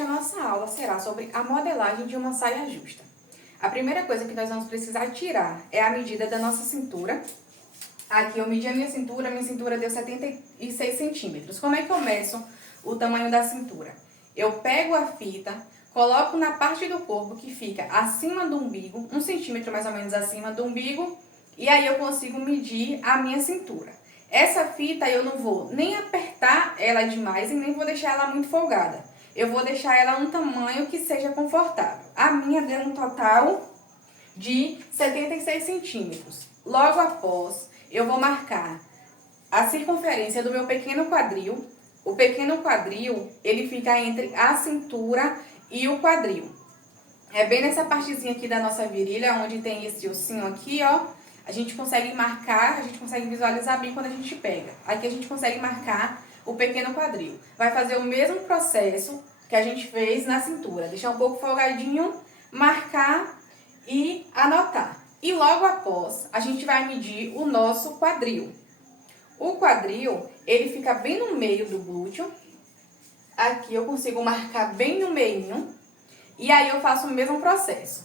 A nossa aula será sobre a modelagem de uma saia justa. A primeira coisa que nós vamos precisar tirar é a medida da nossa cintura. Aqui eu medi a minha cintura deu 76 centímetros. Como é que eu meço o tamanho da cintura? Eu pego a fita, coloco na parte do corpo que fica acima do umbigo, 1 centímetro mais ou menos acima do umbigo, e aí eu consigo medir a minha cintura. Essa fita eu não vou nem apertar ela demais e nem vou deixar ela muito folgada. Eu vou deixar ela um tamanho que seja confortável. A minha deu um total de 76 centímetros. Logo após, eu vou marcar a circunferência do meu pequeno quadril. O pequeno quadril, ele fica entre a cintura e o quadril. É bem nessa partezinha aqui da nossa virilha, onde tem esse ossinho aqui, ó. A gente consegue marcar, a gente consegue visualizar bem quando a gente pega. Aqui a gente consegue marcar o pequeno quadril. Vai fazer o mesmo processo que a gente fez na cintura. Deixar um pouco folgadinho, marcar e anotar. E logo após, a gente vai medir o nosso quadril. O quadril, ele fica bem no meio do glúteo. Aqui eu consigo marcar bem no meinho. E aí eu faço o mesmo processo.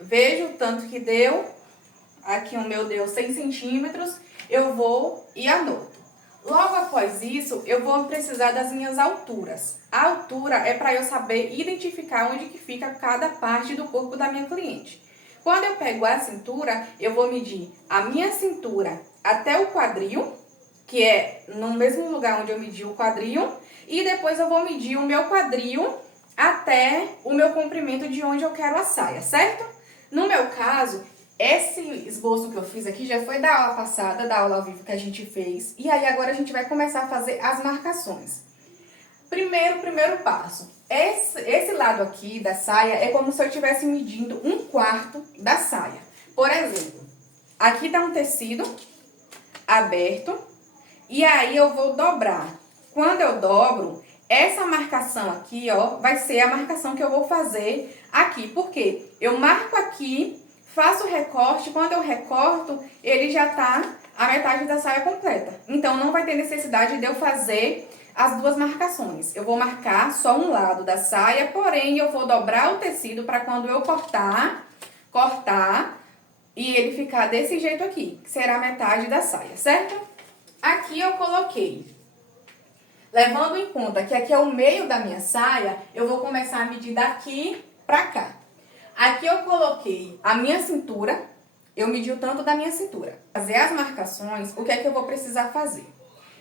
Vejo o tanto que deu. Aqui o meu deu 6 centímetros. Eu vou e anoto. Logo após isso, eu vou precisar das minhas alturas. A altura é para eu saber identificar onde que fica cada parte do corpo da minha cliente. Quando eu pego a cintura, eu vou medir a minha cintura até o quadril, que é no mesmo lugar onde eu medi o quadril, e depois eu vou medir o meu quadril até o meu comprimento de onde eu quero a saia, certo? No meu caso, esse esboço que eu fiz aqui já foi da aula passada, da aula ao vivo que a gente fez. E aí agora a gente vai começar a fazer as marcações. Primeiro passo. Esse lado aqui da saia é como se eu estivesse medindo 1/4 da saia. Por exemplo, aqui tá um tecido aberto e aí eu vou dobrar. Quando eu dobro, essa marcação aqui, ó, vai ser a marcação que eu vou fazer aqui. Por quê? Eu marco aqui, faço o recorte, quando eu recorto, ele já tá a metade da saia completa. Então, não vai ter necessidade de eu fazer as duas marcações. Eu vou marcar só um lado da saia, porém, eu vou dobrar o tecido para quando eu cortar e ele ficar desse jeito aqui, que será a metade da saia, certo? Aqui eu coloquei. Levando em conta que aqui é o meio da minha saia, eu vou começar a medir daqui pra cá. Aqui eu coloquei a minha cintura, eu medi o tanto da minha cintura. Fazer as marcações, o que é que eu vou precisar fazer?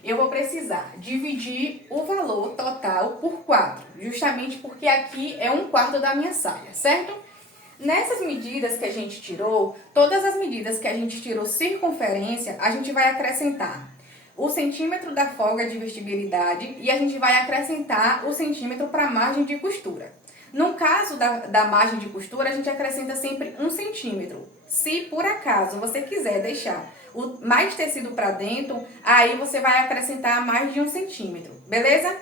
Eu vou precisar dividir o valor total por 4, justamente porque aqui é 1/4 da minha saia, certo? Nessas medidas que a gente tirou, todas as medidas que a gente tirou circunferência, a gente vai acrescentar o centímetro da folga de vestibilidade e a gente vai acrescentar o centímetro para a margem de costura. No caso da margem de costura, a gente acrescenta sempre 1 centímetro. Se por acaso você quiser deixar mais tecido para dentro, aí você vai acrescentar mais de 1 centímetro, beleza?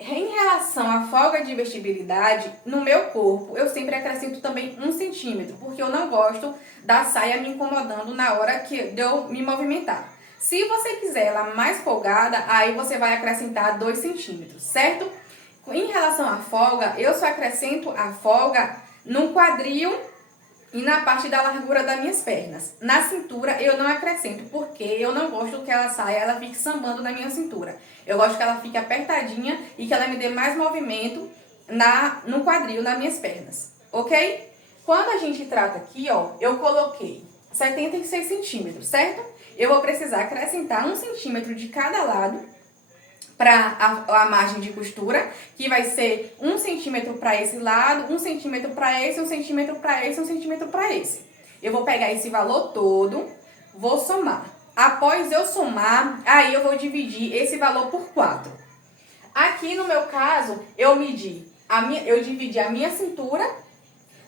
Em relação à folga de vestibilidade, no meu corpo, eu sempre acrescento também 1 centímetro, porque eu não gosto da saia me incomodando na hora de eu me movimentar. Se você quiser ela mais folgada, aí você vai acrescentar 2 centímetros, certo? Em relação à folga, eu só acrescento a folga no quadril e na parte da largura das minhas pernas. Na cintura eu não acrescento, porque eu não gosto que ela saia, ela fique sambando na minha cintura. Eu gosto que ela fique apertadinha e que ela me dê mais movimento no quadril, nas minhas pernas, ok? Quando a gente trata aqui, ó, eu coloquei 76 centímetros, certo? Eu vou precisar acrescentar 1 centímetro de cada lado para a margem de costura, que vai ser 1 centímetro para esse lado, 1 centímetro para esse, 1 centímetro para esse, 1 centímetro para esse. Eu vou pegar esse valor todo, vou somar. Após eu somar, aí eu vou dividir esse valor por 4. Aqui no meu caso, eu dividi a minha cintura.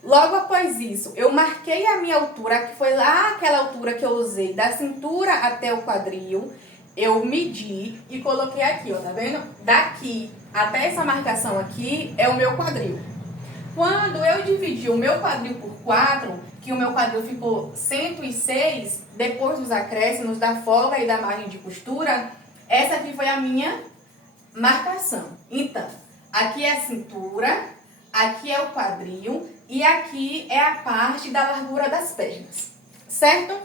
Logo após isso, eu marquei a minha altura, que foi lá aquela altura que eu usei da cintura até o quadril. Eu medi e coloquei aqui, ó, tá vendo? Daqui até essa marcação aqui é o meu quadril. Quando eu dividi o meu quadril por 4, que o meu quadril ficou 106, depois dos acréscimos da folga e da margem de costura, essa aqui foi a minha marcação. Então, Aqui é a cintura, aqui é o quadril e aqui é a parte da largura das pernas, certo?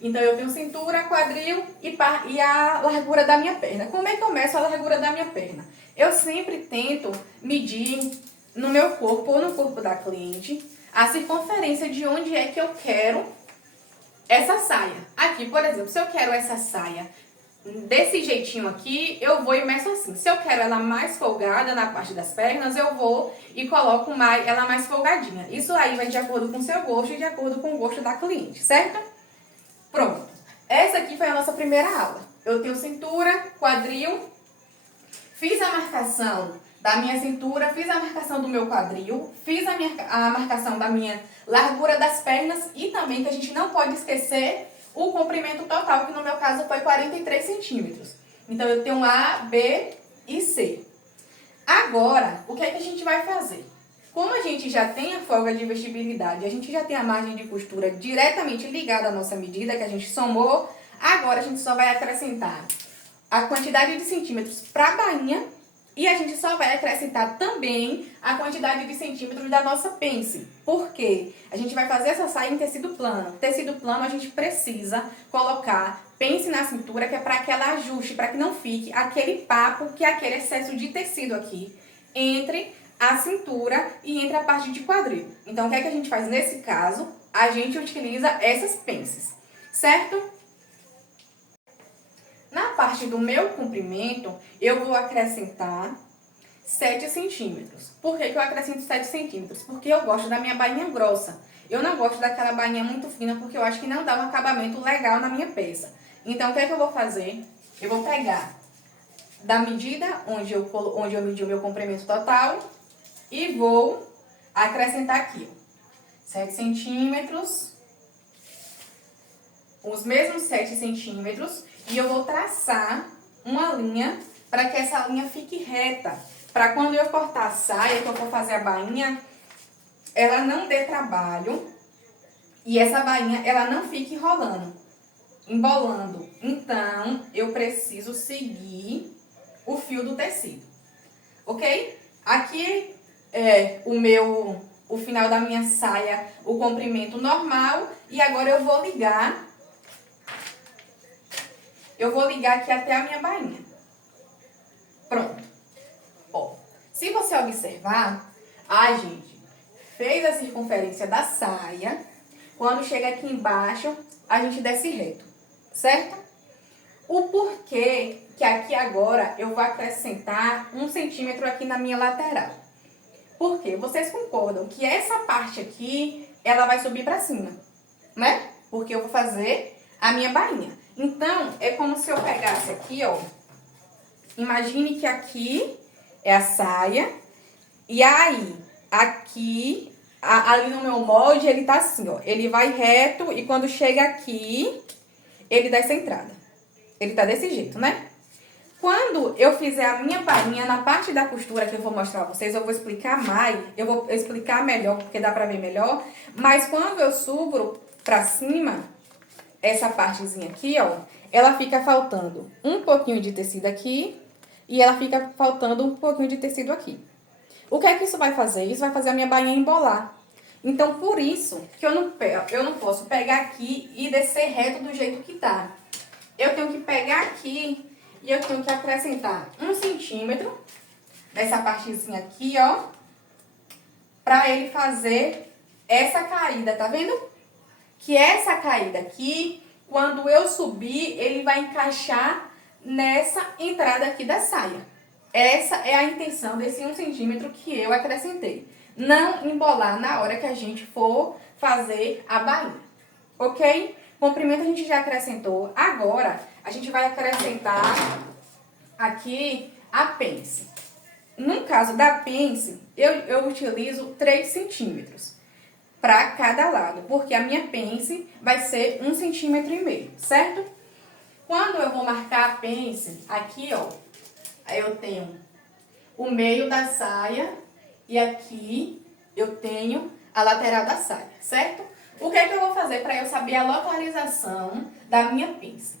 Então, eu tenho cintura, quadril e a largura da minha perna. Como é que eu meço a largura da minha perna? Eu sempre tento medir no meu corpo ou no corpo da cliente a circunferência de onde é que eu quero essa saia. Aqui, por exemplo, se eu quero essa saia desse jeitinho aqui, eu vou e meço assim. Se eu quero ela mais folgada na parte das pernas, eu vou e coloco ela mais folgadinha. Isso aí vai de acordo com o seu gosto e de acordo com o gosto da cliente, certo? Pronto. Essa aqui foi a nossa primeira aula. Eu tenho cintura, quadril, fiz a marcação da minha cintura, fiz a marcação do meu quadril, fiz a marcação da minha largura das pernas e também, que a gente não pode esquecer, o comprimento total, que no meu caso foi 43 centímetros. Então, eu tenho A, B e C. Agora, o que é que a gente vai fazer? Como a gente já tem a folga de vestibilidade, a gente já tem a margem de costura diretamente ligada à nossa medida, que a gente somou, agora a gente só vai acrescentar a quantidade de centímetros para a bainha e a gente só vai acrescentar também a quantidade de centímetros da nossa pence. Por quê? A gente vai fazer essa saia em tecido plano. Tecido plano a gente precisa colocar pence na cintura, que é para que ela ajuste, para que não fique aquele papo, que é aquele excesso de tecido aqui, entre a cintura e entre a parte de quadril. Então, o que é que a gente faz nesse caso? A gente utiliza essas pences, certo? Na parte do meu comprimento, eu vou acrescentar 7 centímetros. Por que eu acrescento 7 centímetros? Porque eu gosto da minha bainha grossa. Eu não gosto daquela bainha muito fina, porque eu acho que não dá um acabamento legal na minha peça. Então, o que é que eu vou fazer? Eu vou pegar da medida onde eu medi o meu comprimento total e vou acrescentar aqui, ó, 7 centímetros, os mesmos 7 centímetros, e eu vou traçar uma linha para que essa linha fique reta. Para quando eu cortar a saia, que eu for fazer a bainha, ela não dê trabalho e essa bainha ela não fique rolando, embolando. Então, eu preciso seguir o fio do tecido, ok? Aqui é o final da minha saia, o comprimento normal, e agora eu vou ligar aqui até a minha bainha. Pronto. Ó, se você observar, a gente fez a circunferência da saia. Quando chega aqui embaixo, a gente desce reto, certo? O porquê que aqui agora eu vou acrescentar 1 centímetro aqui na minha lateral. Por quê? Vocês concordam que essa parte aqui, ela vai subir pra cima, né? Porque eu vou fazer a minha bainha. Então, é como se eu pegasse aqui, ó. Imagine que aqui é a saia. E aí, aqui, ali no meu molde, ele tá assim, ó. Ele vai reto e quando chega aqui, ele dá essa entrada. Ele tá desse jeito, né? Quando eu fizer a minha bainha, na parte da costura que eu vou mostrar a vocês, eu vou explicar mais, eu vou explicar melhor, porque dá pra ver melhor. Mas quando eu subo pra cima, essa partezinha aqui, ó, ela fica faltando um pouquinho de tecido aqui e ela fica faltando um pouquinho de tecido aqui. O que é que isso vai fazer? Isso vai fazer a minha bainha embolar. Então, por isso que eu não posso pegar aqui e descer reto do jeito que tá. Eu tenho que pegar aqui e eu tenho que acrescentar 1 centímetro nessa partezinha aqui, ó, pra ele fazer essa caída, tá vendo? Que essa caída aqui, quando eu subir, ele vai encaixar nessa entrada aqui da saia. Essa é a intenção desse 1 centímetro que eu acrescentei. Não embolar na hora que a gente for fazer a bainha, ok? Comprimento a gente já acrescentou. Agora, a gente vai acrescentar aqui a pence. No caso da pence, eu utilizo 3 centímetros para cada lado, porque a minha pence vai ser 1,5 centímetro, certo? Quando eu vou marcar a pence, aqui, ó, aí eu tenho o meio da saia e aqui eu tenho a lateral da saia, certo? O que é que eu vou fazer para eu saber a localização da minha pence?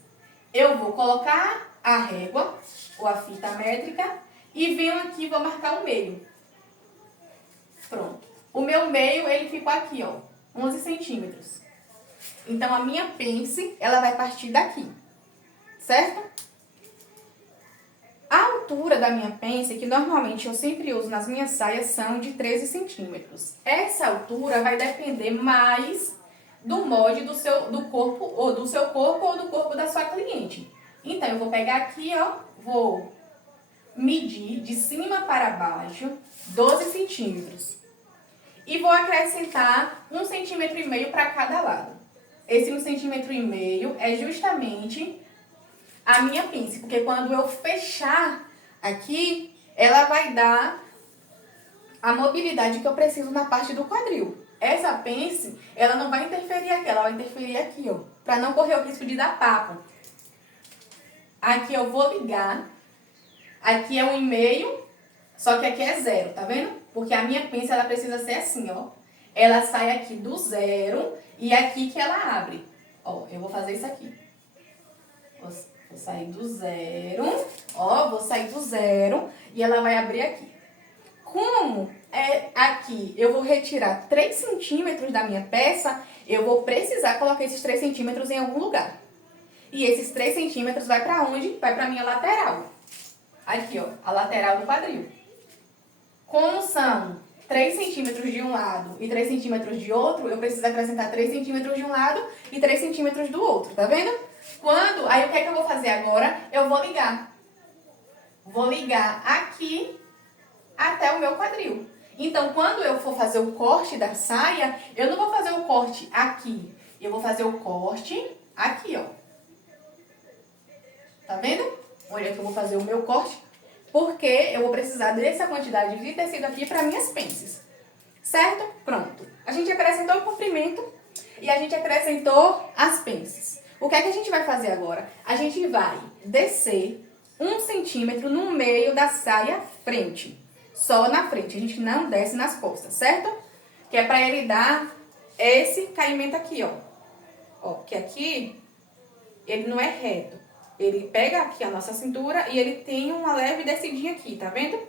Eu vou colocar a régua ou a fita métrica e venho aqui e vou marcar o meio. Pronto. O meu meio, ele ficou aqui, ó, 11 centímetros. Então, a minha pence, ela vai partir daqui, certo? A altura da minha pence, que normalmente eu sempre uso nas minhas saias, são de 13 centímetros. Essa altura vai depender mais do molde do corpo ou do corpo da sua cliente. Então, eu vou pegar aqui, ó, vou medir de cima para baixo 12 centímetros. E vou acrescentar 1,5 centímetro para cada lado. Esse 1,5 centímetro é justamente a minha pence, porque quando eu fechar aqui, ela vai dar a mobilidade que eu preciso na parte do quadril. Essa pence, ela não vai interferir aqui, ela vai interferir aqui, ó, para não correr o risco de dar papo. Aqui eu vou ligar, aqui é 1,5, só que aqui é 0, tá vendo? Porque a minha pence, ela precisa ser assim, ó. Ela sai aqui do 0 e aqui que ela abre. Ó, eu vou fazer isso aqui. Vou sair do 0, ó, vou sair do 0 e ela vai abrir aqui. Como é aqui, eu vou retirar 3 centímetros da minha peça, eu vou precisar colocar esses 3 centímetros em algum lugar. E esses 3 centímetros vai pra onde? Vai pra minha lateral. Aqui, ó, a lateral do quadril. Como são 3 centímetros de um lado e 3 centímetros de outro, eu preciso acrescentar 3 centímetros de um lado e 3 centímetros do outro, tá vendo? Aí o que é que eu vou fazer agora? Eu vou ligar. Vou ligar aqui até o meu quadril. Então, quando eu for fazer o corte da saia, eu não vou fazer o corte aqui. Eu vou fazer o corte aqui, ó. Tá vendo? Olha que eu vou fazer o meu corte, porque eu vou precisar dessa quantidade de tecido aqui para minhas pences. Certo? Pronto. A gente acrescentou o comprimento e a gente acrescentou as pences. O que é que a gente vai fazer agora? A gente vai descer 1 centímetro no meio da saia frente. Só na frente, a gente não desce nas costas, certo? Que é para ele dar esse caimento aqui, ó. Ó, que aqui ele não é reto. Ele pega aqui a nossa cintura e ele tem uma leve descidinha aqui, tá vendo?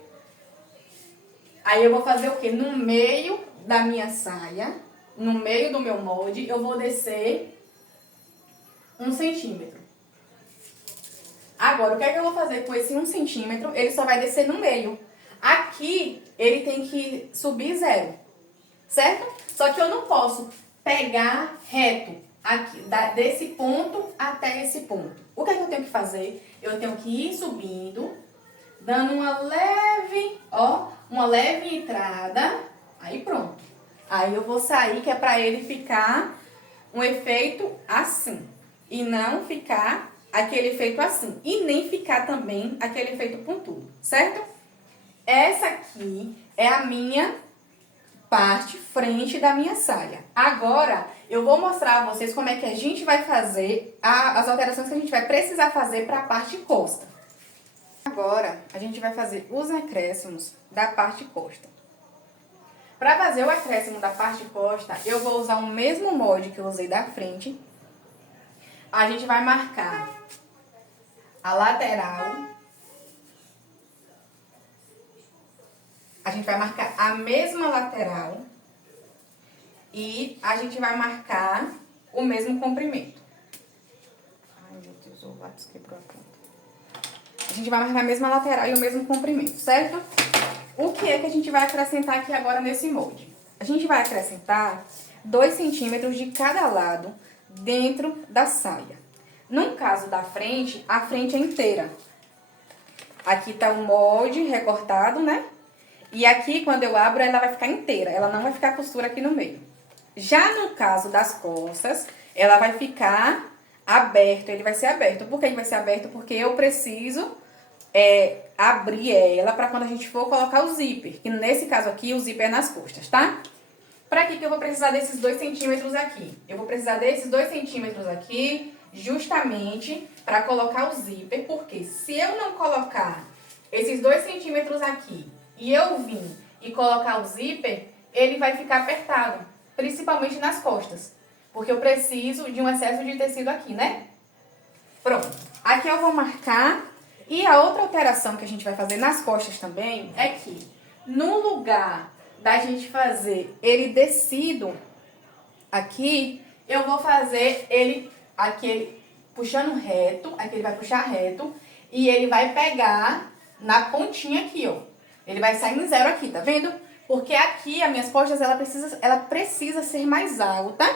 Aí eu vou fazer o quê? No meio da minha saia, no meio do meu molde, eu vou descer 1 centímetro. Agora, o que é que eu vou fazer com esse 1 centímetro? Ele só vai descer no meio. Aqui, ele tem que subir 0, certo? Só que eu não posso pegar reto aqui, desse ponto até esse ponto. O que é que eu tenho que fazer? Eu tenho que ir subindo, dando uma leve entrada, aí pronto. Aí eu vou sair, que é pra ele ficar um efeito assim, e não ficar aquele efeito assim, e nem ficar também aquele efeito pontudo, certo? Essa aqui é a minha parte frente da minha saia. Agora, eu vou mostrar a vocês como é que a gente vai fazer as alterações que a gente vai precisar fazer para a parte costa. Agora, a gente vai fazer os acréscimos da parte costa. Para fazer o acréscimo da parte costa, eu vou usar o mesmo molde que eu usei da frente. A gente vai marcar a lateral. A gente vai marcar a mesma lateral e a gente vai marcar o mesmo comprimento. Ai, meu Deus, o lápis quebrou a ponta. A gente vai marcar a mesma lateral e o mesmo comprimento, certo? O que é que a gente vai acrescentar aqui agora nesse molde? A gente vai acrescentar 2 centímetros de cada lado dentro da saia. No caso da frente, a frente é inteira. Aqui tá o molde recortado, né? E aqui, quando eu abro, ela vai ficar inteira. Ela não vai ficar costura aqui no meio. Já no caso das costas, ela vai ficar aberto. Ele vai ser aberto. Por que ele vai ser aberto? Porque eu preciso abrir ela para quando a gente for colocar o zíper. Que nesse caso aqui, o zíper é nas costas, tá? Para que eu vou precisar desses 2 centímetros aqui? Eu vou precisar desses 2 centímetros aqui, justamente para colocar o zíper. Porque se eu não colocar esses 2 centímetros aqui e eu vim e colocar o zíper, ele vai ficar apertado, principalmente nas costas, porque eu preciso de um excesso de tecido aqui, né? Pronto. Aqui eu vou marcar E a outra alteração que a gente vai fazer nas costas também é que no lugar da gente fazer ele descido aqui, eu vou fazer ele aqui puxando reto, aqui ele vai puxar reto e ele vai pegar na pontinha aqui, ó. Ele vai sair em zero aqui, tá vendo? Porque aqui as minhas costas, ela precisa ser mais alta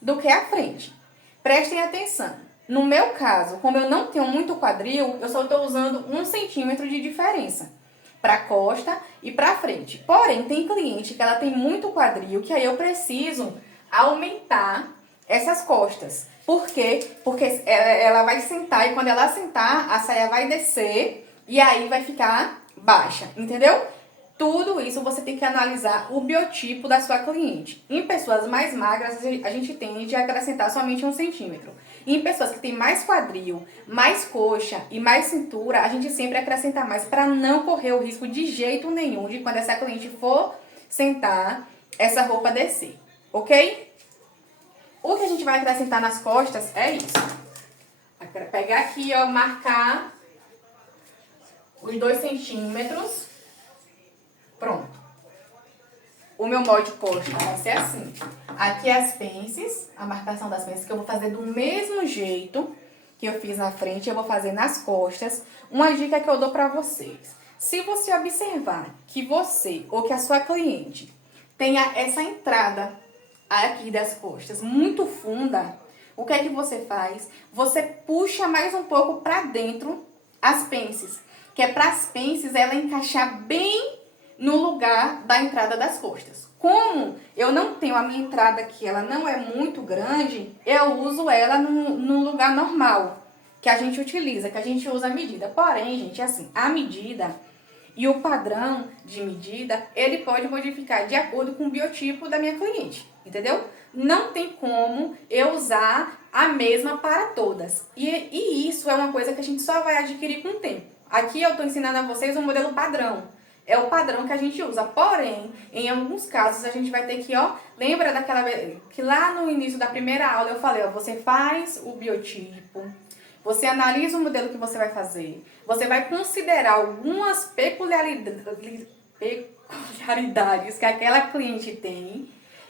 do que a frente. Prestem atenção. No meu caso, como eu não tenho muito quadril, eu só estou usando 1 centímetro de diferença para costa e para frente. Porém, tem cliente que ela tem muito quadril, que aí eu preciso aumentar essas costas. Por quê? Porque ela vai sentar e quando ela sentar, a saia vai descer e aí vai ficar baixa, entendeu? Tudo isso você tem que analisar o biotipo da sua cliente. Em pessoas mais magras, a gente tende a acrescentar somente 1 centímetro. Em pessoas que têm mais quadril, mais coxa e mais cintura, a gente sempre acrescenta mais para não correr o risco de jeito nenhum de quando essa cliente for sentar, essa roupa descer, ok? O que a gente vai acrescentar nas costas é isso. Vai pegar aqui, ó, marcar os 2 centímetros. Pronto. O meu molde coxa vai ser assim. Aqui as pences, a marcação das pences que eu vou fazer do mesmo jeito que eu fiz na frente, eu vou fazer nas costas. Uma dica que eu dou pra vocês. Se você observar que você ou que a sua cliente tenha essa entrada aqui das costas muito funda, o que é que você faz? Você puxa mais um pouco pra dentro as pences, que é para as pences ela encaixar bem no lugar da entrada das costas. Como eu não tenho a minha entrada aqui, ela não é muito grande, eu uso ela no lugar normal que a gente utiliza, que a gente usa a medida. Porém, gente, assim, a medida e o padrão de medida, ele pode modificar de acordo com o biotipo da minha cliente, entendeu? Não tem como eu usar a mesma para todas. E isso é uma coisa que a gente só vai adquirir com o tempo. Aqui eu estou ensinando a vocês um modelo padrão. É o padrão que a gente usa. Porém, em alguns casos, a gente vai ter que, ó... Lembra daquela vez que lá no início da primeira aula eu falei, ó, você faz o biotipo, você analisa o modelo que você vai fazer, você vai considerar algumas peculiaridades que aquela cliente tem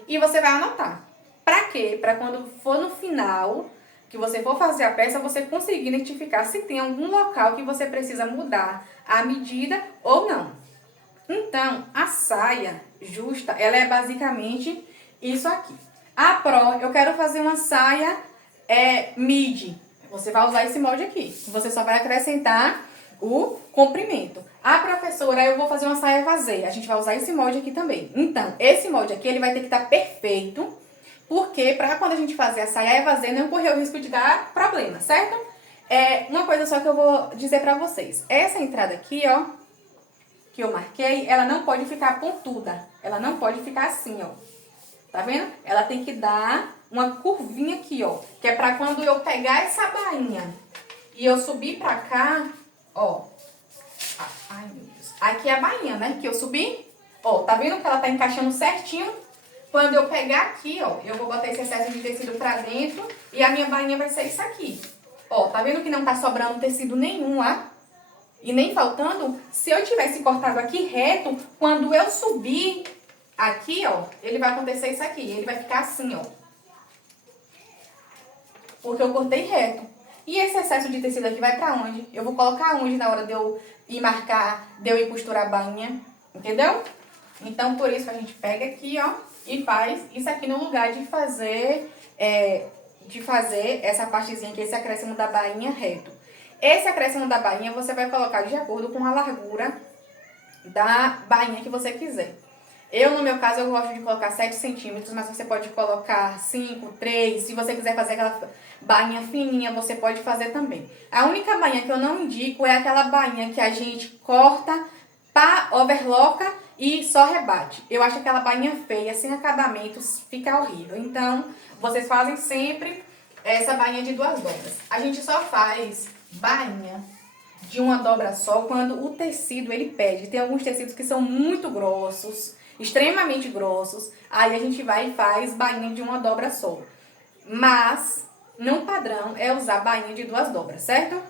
e você vai anotar. Pra quê? Pra quando for no final, que você for fazer a peça, você conseguir identificar se tem algum local que você precisa mudar a medida ou não. Então, a saia justa, ela é basicamente isso aqui. A Pro, eu quero fazer uma saia midi. Você vai usar esse molde aqui. Você só vai acrescentar o comprimento. A professora, eu vou fazer uma saia vazia. A gente vai usar esse molde aqui também. Então, esse molde aqui, ele vai ter que estar perfeito. Porque para quando a gente fazer a saia vazia, não correr o risco de dar problema, certo? Uma coisa só que eu vou dizer pra vocês. Essa entrada aqui, ó, que eu marquei, ela não pode ficar pontuda. Ela não pode ficar assim, ó. Tá vendo? Ela tem que dar uma curvinha aqui, ó. Que é pra quando eu pegar essa bainha e eu subir pra cá, ó. Ai, meu Deus. Aqui é a bainha, né? Que eu subi. Ó, tá vendo que ela tá encaixando certinho? Quando eu pegar aqui, ó, eu vou botar esse excesso de tecido pra dentro e a minha bainha vai ser isso aqui. Ó, tá vendo que não tá sobrando tecido nenhum lá? E nem faltando, se eu tivesse cortado aqui reto, quando eu subir aqui, ó, ele vai acontecer isso aqui. Ele vai ficar assim, ó. Porque eu cortei reto. E esse excesso de tecido aqui vai pra onde? Eu vou colocar onde na hora de eu ir marcar, de eu ir costurar a bainha. Entendeu? Então, por isso que a gente pega aqui, ó, e faz isso aqui no lugar de fazer essa partezinha aqui, esse acréscimo da bainha reto. Esse acréscimo da bainha você vai colocar de acordo com a largura da bainha que você quiser. Eu, no meu caso, eu gosto de colocar 7 centímetros, mas você pode colocar 5, 3. Se você quiser fazer aquela bainha fininha, você pode fazer também. A única bainha que eu não indico é aquela bainha que a gente corta, overloca e só rebate. Eu acho aquela bainha feia, sem acabamentos, fica horrível. Então, vocês fazem sempre essa bainha de 2 dobras. A gente só faz bainha de uma dobra só quando o tecido ele pede. Tem alguns tecidos que são muito grossos, extremamente grossos. Aí a gente vai e faz bainha de uma dobra só. Mas, no padrão, é usar bainha de 2 dobras, certo?